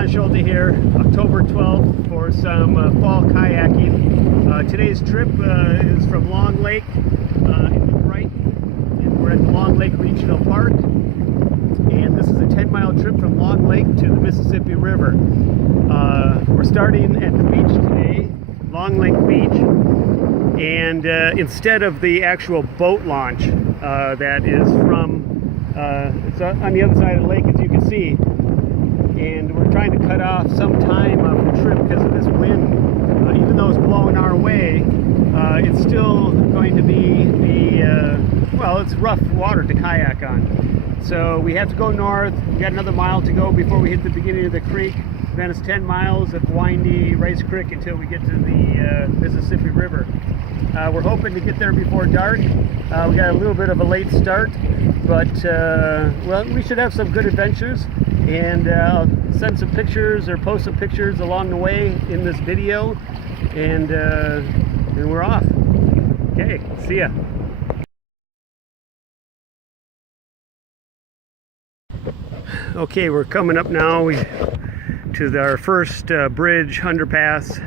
John Schulte here, October 12th for some fall kayaking. Today's trip is from Locke Lake in the right, and we're at the Locke Lake Regional Park. And this is a 10-mile trip from Locke Lake to the Mississippi River. We're starting at the beach today, Locke Lake Beach. And instead of the actual boat launch that is from, it's on the other side of the lake, as you can see. And we're trying to cut off some time of the trip because of this wind. Even though it's blowing our way, it's still going to be well, it's rough water to kayak on. So we have to go north. We got another mile to go before we hit the beginning of the creek. Then it's 10 miles of windy Rice Creek until we get to the Mississippi River. We're hoping to get there before dark. We got a little bit of a late start, but well, we should have some good adventures. And I'll send some pictures or post some pictures along the way in this video, and we're off. Okay, see ya. Okay, we're coming up now to our first bridge underpass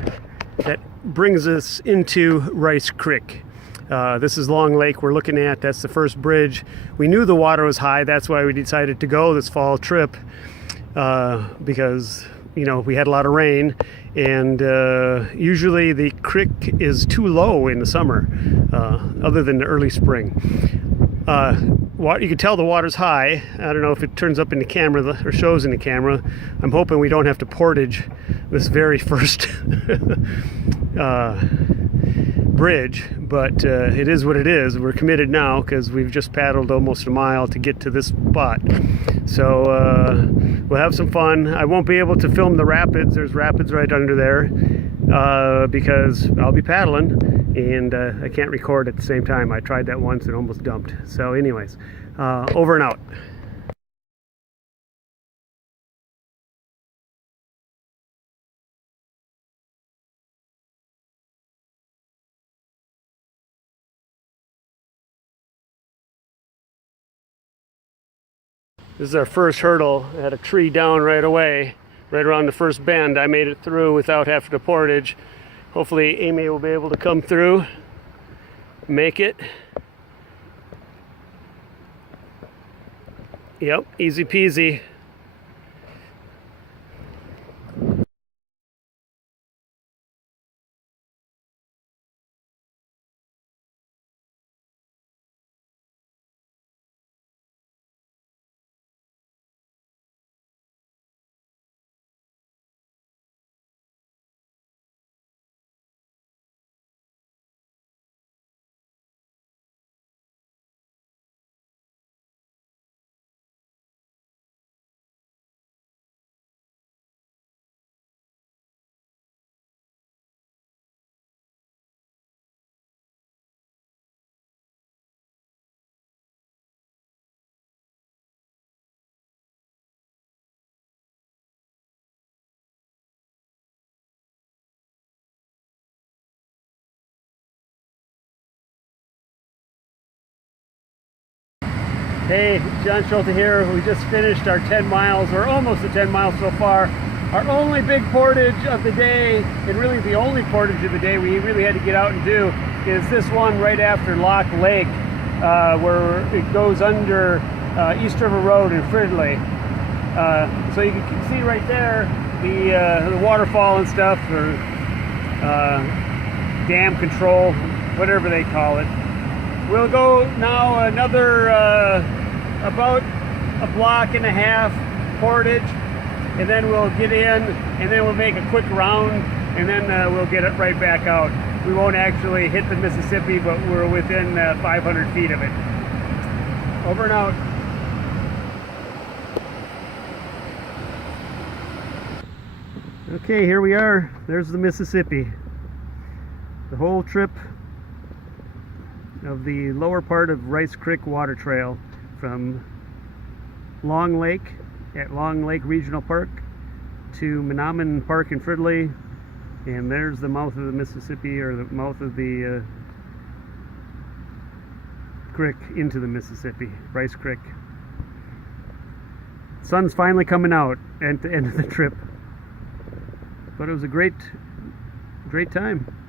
that brings us into Rice Creek. This is Locke Lake we're looking at. That's the first bridge. We knew the water was high. That's why we decided to go this fall trip, because we had a lot of rain, and usually the creek is too low in the summer, other than the early spring. You can tell the water's high. I don't know if it turns up in the camera or shows in the camera. I'm hoping we don't have to portage this very first bridge, but it is what it is. We're committed now because we've just paddled almost a mile to get to this spot. So we'll have some fun. I won't be able to film the rapids. There's rapids right under there because I'll be paddling, and I can't record at the same time. I tried that once and almost dumped. So anyways, over and out. This is our first hurdle. I had a tree down right away, right around the first bend. I made it through without having to portage. Hopefully Amy will be able to come through, make it. Yep, easy peasy. Hey, John Schulte here. We just finished our 10 miles, or almost the 10 miles so far. Our only big portage of the day, and really the only portage of the day we really had to get out and do, is this one right after Locke Lake, where it goes under East River Road in Fridley. So you can see right there the waterfall and stuff, or dam control, whatever they call it. We'll go now another about a block and a half portage, and then we'll get in, and then we'll make a quick round, and then we'll get it right back out. We won't actually hit the Mississippi, but we're within 500 feet of it. Over and out. Okay, here we are. There's the Mississippi. The whole trip of the lower part of Rice Creek Water Trail from Locke Lake at Locke Lake Regional Park to Menominee Park in Fridley, and there's the mouth of the Mississippi, or the mouth of the creek into the Mississippi, Rice Creek. Sun's finally coming out at the end of the trip. But it was a great time.